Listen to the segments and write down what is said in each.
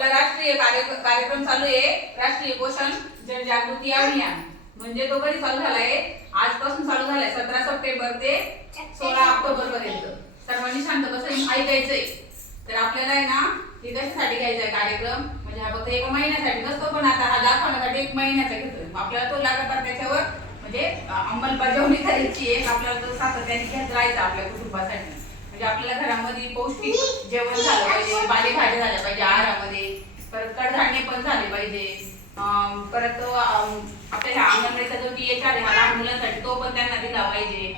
आपला राष्ट्रीय कार्यक्रम चालू आहे, राष्ट्रीय पोषण जनजागृती अभियान. म्हणजे तो कधी चालू झालाय? आजपासून चालू झालाय, 17 सप्टेंबर ते 16 ऑक्टोबर पर्यंत. सर्वांनी शांत बसून ऐकायचंय. तर आपल्याला आहे ना, हे कशासाठी घ्यायचा आहे कार्यक्रम? म्हणजे हा फक्त 1 महिन्यासाठी नसतो, पण आता हा दाखवण्यासाठी 1 महिन्याचा घेतोय. आपल्याला तो लगातार त्याच्यावर म्हणजे अंमलबजावणी करायची आहे. आपल्याला तो सातत्याने घेत राहायचा आपल्या कुटुंबासाठी. म्हणजे आपल्याला घरामध्ये पौष्टिक जेवण झालं पाहिजे, पालेभाज्या झाल्या पाहिजे आहारामध्ये, परत कडधान्य पण झाले पाहिजे, परत आपल्या ह्या अंगणवाडीचा जो DHR आहे हा लहान मुलांसाठी तो पण त्यांना दिला पाहिजे.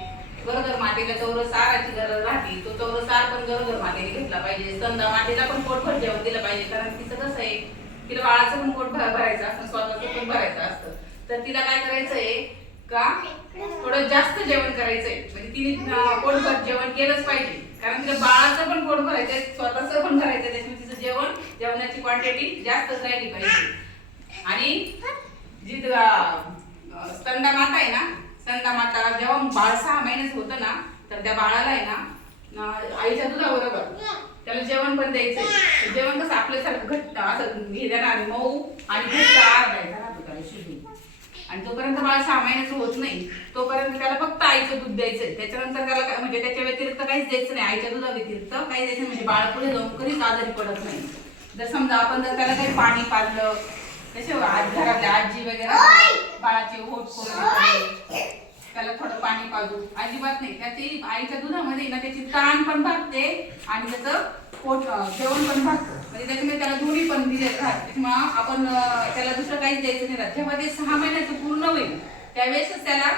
गरोदर मातेला चौरस आहाराची गरज राहते, तो चौरस आहार पण गरोदर मातेने घेतला पाहिजे. स्तनदा मातेला पण पोटभर जेवण दिलं पाहिजे, कारण तिचं कसं आहे, तिला बाळाचं पण पोट भरायचं असतं, स्वतःचं पण भरायचं असतं. तर तिला काय करायचंय का, थोडं जास्त जेवण करायचंय. म्हणजे तिने पोटभर जेवण केलंच पाहिजे, कारण तिला बाळाचं पण पोट भरायचंय, स्वतःचं पण भरायचंय. त्याच्यामुळे तिचं जेवणाची क्वांटिटी जास्तच राहिली पाहिजे. आणि जी स्तनदा माता आहे ना, स्तनदा माता जेव्हा बाळ 6 महिन्याचं होतं ना, तर त्या बाळाला आहे ना आईच्या दुधाबरोबर त्याला जेवण पण द्यायचंय. जेवण कसं आपल्यासारखं घट्ट असं घेणार मऊ आणि घट्ट आहार द्यायचा राहतो त्याला शिजून. आणि जोपर्यंत बाळ 6 महिन्याचं होत नाही तोपर्यंत त्याला फक्त आईचं दूध द्यायचंय. त्याच्यानंतर त्याला म्हणजे त्याच्या व्यतिरिक्त काहीच द्यायचं नाही, आईच्या दुधा व्यतिरिक्त काही द्यायचं. म्हणजे बाळ पुढे जाऊन कधीच आजारी पडत नाही. जर समजा आपण जर त्याला काही पाणी पाजलं, तसे घरातल्या आजी वगैरे बाळाचे होट करून त्याला थोडं पाणी पाजू, अजिबात नाही. त्याची आईच्या दुधामध्ये ना त्याची ताण पण भागते आणि त्याचं पोट जेवण पण भागतं. म्हणजे त्याच्यामुळे त्याला दोन्ही पण दिले राहते. त्याच्यामुळे आपण त्याला दुसरं काहीच द्यायचं नाही राहत. जेव्हा ते 6 महिन्याचं पूर्ण होईल त्यावेळेसच त्याला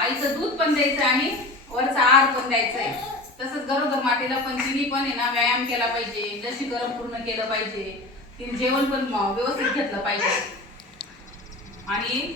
आईचं दूध पण द्यायचं आणि वरचा आहार पण द्यायचा आहे. तसंच गरोदर मातेला पण तिने पण आहे ना व्यायाम केला पाहिजे, लसीकरण पूर्ण केलं पाहिजे, तिने जेवण पण व्यवस्थित घेतलं पाहिजे. आणि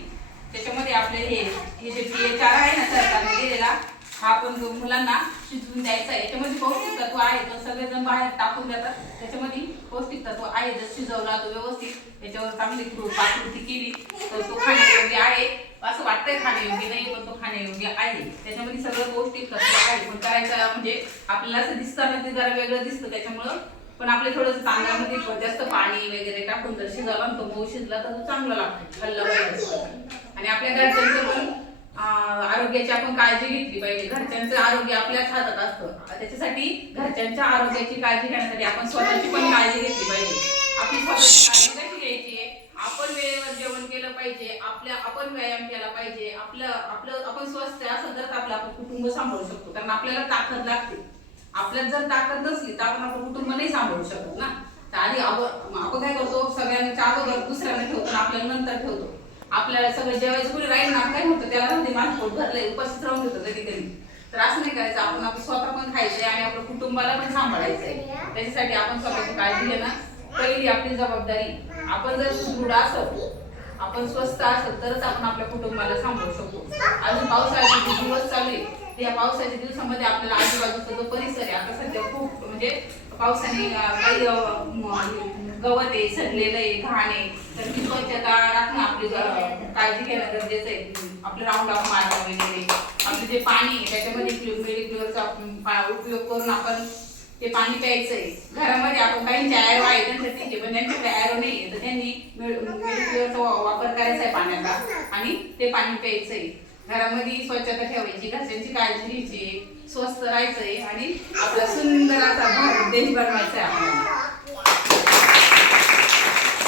त्याच्यामध्ये आपले हे जे DHR आहे ना सरकारने दिलेला, हा पण मुलांना शिजवून द्यायचा आहे. याच्यामध्ये पौष्टिक तत्व आहे, तर सगळेजण बाहेर टाकून देतात. त्याच्यामध्ये पौष्टिक तत्व आहे. जर शिजवला तो व्यवस्थित त्याच्यावर चांगली पाककृती केली तर तो खाण्यायोग्य आहे. असं वाटतंय खाण्यायोग्य नाही, पण तो खाण्यायोग्य आहे. त्याच्यामध्ये सगळं पौष्टिक तत्व आहे. पण करायचं म्हणजे आपल्याला असं दिसताना ते जरा वेगळं दिसतं. त्याच्यामुळं पण आपले थोडंसं तांदळामध्ये जास्त पाणी वगैरे टाकून जर शिजवला तो मऊ शिजला तर तो चांगला लागतो, खाल्ला पाहिजे. आणि आपल्या घरच्यांचं पण आरोग्याची आपण काळजी घेतली पाहिजे. घरच्यांचं आरोग्य आपल्याच हातात असतं. त्याच्यासाठी घरच्यांच्या आरोग्याची काळजी घेण्यासाठी आपण स्वतःची पण काळजी घेतली पाहिजे. आपली स्वतःची काळजी कशी घ्यायची? आपण वेळेवर जेवण केलं पाहिजे, आपण व्यायाम केला पाहिजे. आपण स्वस्थ असेल तर आपलं कुटुंब सांभाळू शकतो, कारण आपल्याला ताकद लागते. आपल्यात जर ताकद नसली तर आपण आपलं कुटुंब नाही सांभाळू शकत ना. तर आधी आपण काय करतो, सगळ्यांच्या अगोदर दुसऱ्यांना ठेवतो, आपल्याला नंतर ठेवतो. आपल्याला सगळं जेवायचं कुणी राहील ना, काय होतं त्याला म्हणते माझं पोट भरलंय, उपाशीच राहून घेतो कधी कधी. तर असं नाही करायचं. आपण आपलं स्वतः पण खायचंय आणि आपल्या कुटुंबाला पण सांभाळायचंय. त्याच्यासाठी आपण स्वतःची काळजी घेणं पहिली आपली जबाबदारी. आपण जर सुदृढ असो, आपण स्वस्थ असेल तरच आपण आपल्या कुटुंबाला सांभाळू शकतो. अजून पावसाळ्याचे दिवस चालू आहे, या पावसाच्या दिवसामध्ये आपल्याला आजूबाजूचा जो परिसर आहे, आता सध्या खूप म्हणजे पावसाने काही गवत आहे, सडलेलं आहे, घाण आहे, तर ती स्वच्छता राखणं आपली काळजी घेणं गरजेचं आहे. आपलं राऊंड ऑफ मारणं वगैरे, आपलं जे पाणी आहे त्याच्यामध्ये मेडिक्लोरचा उपयोग करून आपण ते पाणी प्यायचंय. घरामध्ये आपण काही ॲरो आहे त्यांचं ठीक आहे, पण त्यांच्याकडे ॲरो नाही आहे तर त्यांनी मेडिक्लोरचा वापर करायचा आहे पाण्याचा आणि ते पाणी प्यायचंय. घरामध्ये स्वच्छता ठेवायची, घरच्यांची काळजी घ्यायची, स्वस्थ राहायचंय आणि आपला सुंदर असा भारत देश बनवायचा आहे आपल्याला.